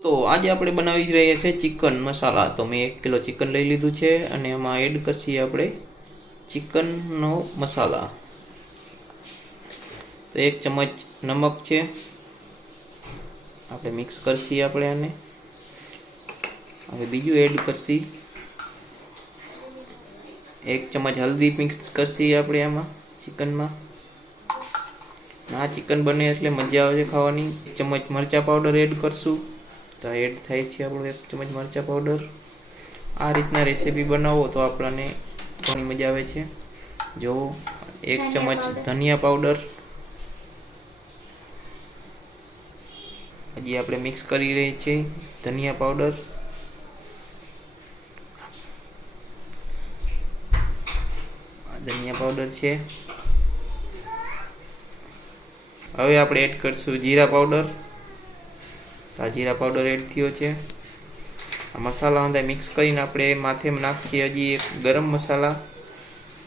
તો આજે આપણે બનાવી રહ્યા છે ચિકન મસાલા। તો મેં 1 કિલો ચિકન લઈ લીધું છે અને એમાં એડ કરશી આપણે ચિકનનો મસાલા। તો 1 ચમચ નમક છે, આપણે મિક્સ કરશી આપણે આને। હવે બીજું એડ કરશી 1 ચમચ હલ્દી મિક્સ કરશી આપણે આમાં ચિકનમાં। આ ચિકન બને એટલે મજા આવે ખાવાની। 1 ચમચ મરચા પાવડર એડ કરશું। તો એડ થાય છે આપણો 1 ચમચ મરચા પાવડર। આ રીતના રેસીપી બનાવો તો આપણને ઘણી મજા આવે છે। જો 1 ચમચ ધનિયા પાવડર, હજી આપણે મિક્સ કરી રહી છે ધનિયા પાવડર। ધનિયા પાવડર છે। હવે આપણે એડ કરશું જીરા પાવડર। આ જીરા પાવડર એડ થયો છે। આ મસાલા અંદર મિક્સ કરીને આપણે માથે નાખીએ હજી 1 ગરમ મસાલા।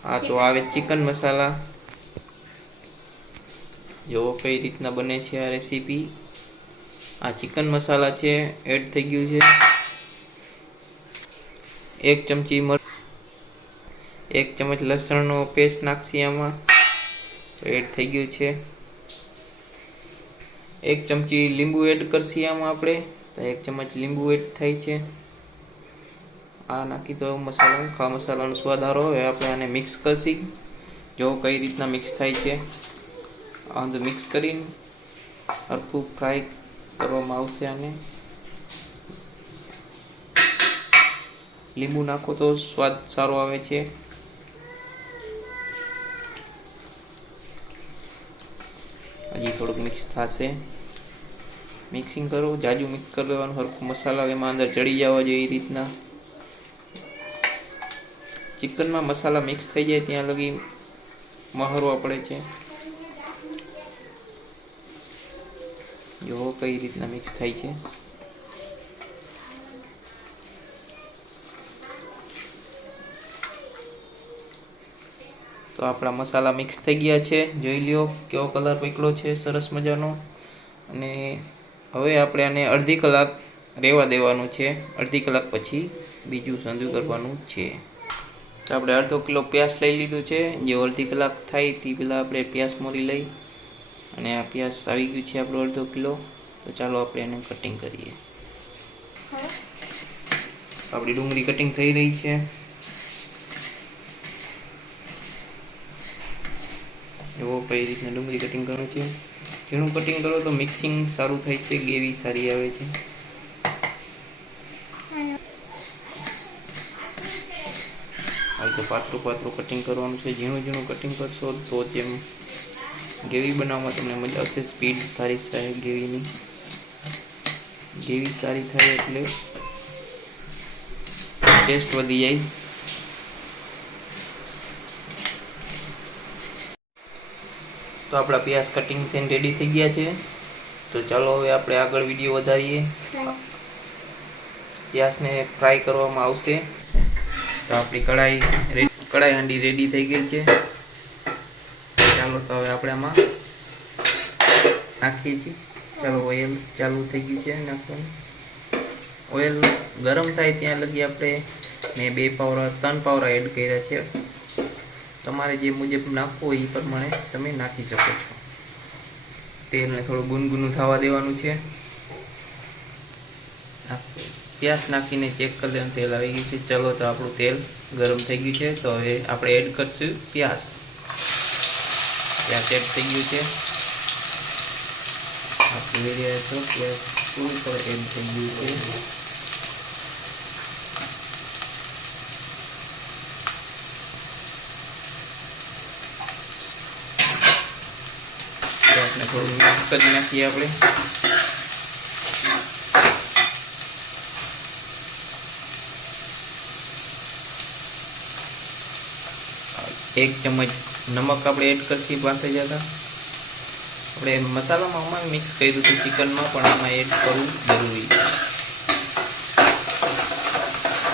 આ તો આવે ચિકન મસાલા। જો કઈ રીતના બને છે આ રેસીપી। આ ચિકન મસાલા છે એડ થઈ ગયું છે। 1 ચમચી 1 ચમચ લસણનો પેસ્ટ નાખશી આમાં। તો એડ થઈ ગયું છે। 1 ચમચી લીંબુ એડ કરશી આમાં આપણે। તો 1 ચમચ લીંબુ એડ થાય છે। આ નાખી તો મસાલાનો સ્વાદ સારો આવે। આપણે આને મિક્સ કરશી। જો કઈ રીતના મિક્સ થાય છે। આ અંદર મિક્સ કરીને હરખું ફ્રાય કરવામાં આવશે આને। લીંબુ નાખો તો સ્વાદ સારો આવે છે। હજી થોડુંક મિક્સ થશે। મિક્સિંગ કરો, જાજુ મિક્સ કરી દેવાનું હરખું મસાલા એમાં અંદર ચડી જવા જોઈએ એ રીતના। ચિકનમાં મસાલા મિક્સ થઈ જાય ત્યાં લગી મહરવા પડે છે। જો કઈ રીતના મિક્સ થાય છે। તો આપણા મસાલા મિક્સ થઈ ગયા છે। જોઈ લ્યો કેવો કલર પકડ્યો છે સરસ મજાનો। અને હવે આપણે આને અડધી કલાક રહેવા દેવાનું છે। અડધી કલાક પછી બીજું સંધુ કરવાનું છે। તો આપણે અડધો કિલો પ્યાસ લઈ લીધું છે। જે અડધી કલાક થાય તે પહેલાં આપણે પ્યાસ મોરી લઈ અને આ પ્યાસ આવી ગયું છે આપણો અડધો કિલો। તો ચાલો આપણે એને કટિંગ કરીએ। આપણી ડુંગળી કટિંગ થઈ રહી છે। એવો કઈ રીતના ડુંગળી કટિંગ કરવું છે। ઝીણું કટિંગ કરો તો મિક્સિંગ સારું થાય છે, ગ્રેવી સારી આવે છે। આ તો પાતળું કટિંગ કરવાનું છે। ઝીણું કટિંગ કરશો તો જેમ ગ્રેવી બનાવવામાં તમને મજા આવશે। સ્પીડ સારી થાય ગ્રેવીની। ગ્રેવી સારી થાય એટલે ટેસ્ટ વધી જાય। તો આપણા પ્યાજ કટિંગ થઈને રેડી થઈ ગયા છે। તો ચાલો હવે આપણે આગળ વિડીયો વધારીએ। પ્યાજને ફ્રાય કરવામાં આવશે। તો આપણી કઢાઈ હાંડી રેડી થઈ ગઈ છે। ચાલો તો હવે આપણે આમાં નાખીએ છીએ। ચાલો ઓઇલ ચાલુ થઈ ગયું છે નાખવાનું। ઓઇલ ગરમ થાય ત્યાં લગી આપણે મેં 2 પાવરા 3 પાવરા એડ કર્યા છે। તમારે જે મુજબ નાખવું હોય એ પ્રમાણે તમે નાખી શકો છો। તેલને થોડું ગુનગુનું થવા દેવાનું છે। પ્યાસ નાખીને ચેક કરી લેવાનું તેલ આવી ગયું છે। ચલો તો આપણું તેલ ગરમ થઈ ગયું છે। તો હવે આપણે એડ કરશું પ્યાસ એડ થઈ ગયું છે। આપણે પ્યાસ પૂરું પર એડ થઈ ગયું છે। પ્યાસને થોડું મિક્સ કરી નાખીએ આપણે। 1 ચમચ નમક આપણે એડ કરશી પાસે જતા। આપણે મસાલામાં આમાં મિક્સ કર્યું હતું ચિકનમાં, પણ આમાં એડ કરવું જરૂરી છે।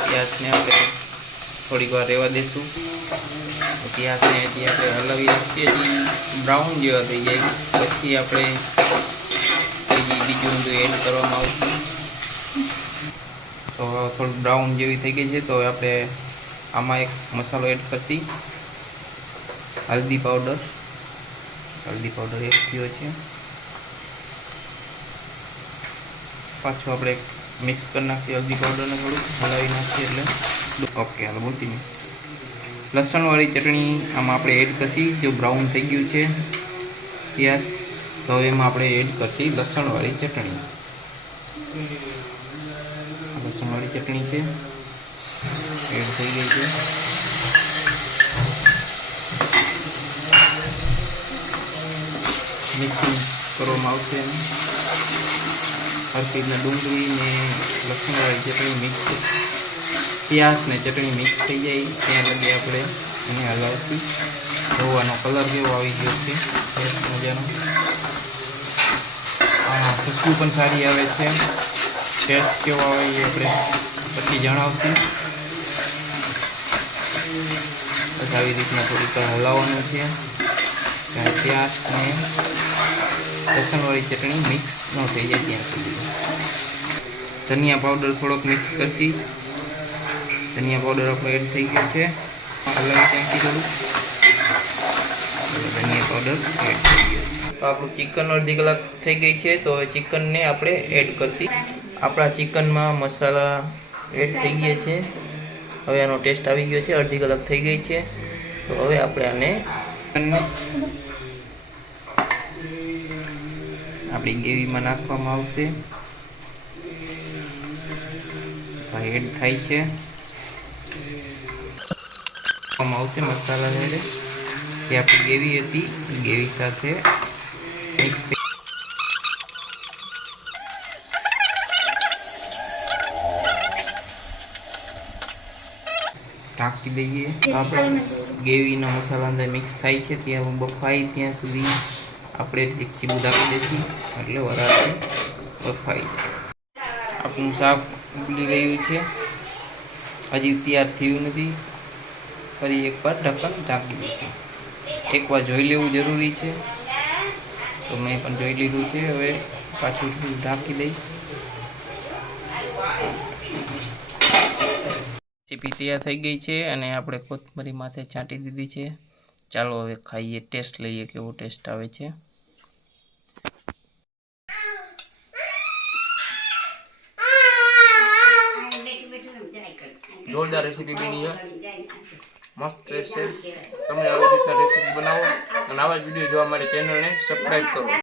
પ્યાસને આપણે થોડીક વાર રહેવા દઈશું। પ્યાસને હજી આપણે હલાવી રાખીએ, હજી બ્રાઉન જેવા થઈ જાય પછી આપણે બીજું એડ કરવામાં આવશે। તો થોડું બ્રાઉન જેવી થઈ ગઈ છે. તો હવે આપણે આમાં એક મસાલો એડ કરશી, હલ્દી પાવડર એડ થયો છે. પાછું આપણે મિક્સ કરી નાખીએ હલ્દી પાવડરને, થોડુંક હલાવી નાખીએ એટલે ઓકે. હાલ બોલતી નહીં. લસણવાળી ચટણી આમાં આપણે એડ કરશી. જો બ્રાઉન થઈ ગયું છે પ્યાજ, તો એમાં આપણે એડ કરશી લસણવાળી ચટણી. લસણવાળી ચટણી છે એડ થઈ ગઈ છે. મિક્સિંગ કરવામાં આવશે. હરખી રીતના ડુંગળી ને લસણવાળી ચટણી મિક્સ, પ્યાજ ને ચટણી મિક્સ થઈ જાય ત્યાં લગી આપણે એને હલાવશું. જોવાનો કલર કેવો આવી ગયો છે, સરસ મજાનો. ખુશ્બુ પણ સારી આવે છે. ટેસ્ટ કેવો આવે એ આપણે પછી જણાવશું. બસ આવી રીતના થોડીક હલાવવાનું છે. પ્યાજ અને લસણવાળી ચટણી મિક્સ ન થઈ જાય ત્યાં સુધી. ધનિયા પાવડર થોડોક મિક્સ કરશી. ધનિયા પાવડર આપણો એડ થઈ ગયો છે. હલાવી ત્યાંથી થોડુંક ધનિયા પાવડર એડ થઈ ગયો છે. તો આપણું ચિકન અડધી કલાક થઈ ગઈ છે. તો હવે ચિકનને આપણે એડ કરશી. આપણા ચિકનમાં મસાલા એડ થઈ ગયા છે. હવે આનો ટેસ્ટ આવી ગયો છે. અડધી કલાક થઈ ગઈ છે. તો હવે આપણે આને આપણી ગ્રેવીમાં નાખવામાં આવશે. એડ થાય છે, આવશે મસાલા જોડે જે આપણી ગ્રેવી હતી ગ્રેવી સાથે મિક્સ ઢાંકી દઈએ. આપણે ગ્રેવીના મસાલા અંદર મિક્સ થાય છે ત્યાં બફાય ત્યાં સુધી આપણે એક સીબું ઢાંકી દઈશું એટલે વરાળ બફાઈ જાય. આપણું શાક ઉબલી રહ્યું છે, હજી તૈયાર થયું નથી. ફરી એકવાર ઢક્કન ઢાંકી દઈશું. એકવાર જોઈ લેવું જરૂરી છે. તો મેં પણ જોઈ લીધું છે. હવે પાછું ઢાંકી દઈ. રેસીપી તૈયાર થઈ ગઈ છે અને આપણે કોથમરી માથે છાંટી દીધી છે. ચાલો હવે ખાઈએ, ટેસ્ટ લઈએ કેવો ટેસ્ટ આવે છે. જોરદાર રેસીપી બની છે, મસ્ત ટેસ્ટ છે. તમે આવી રીતના રેસીપી બનાવો અને આવા જ વિડીયો જોવા માટે ચેનલને સબસ્ક્રાઈબ કરો.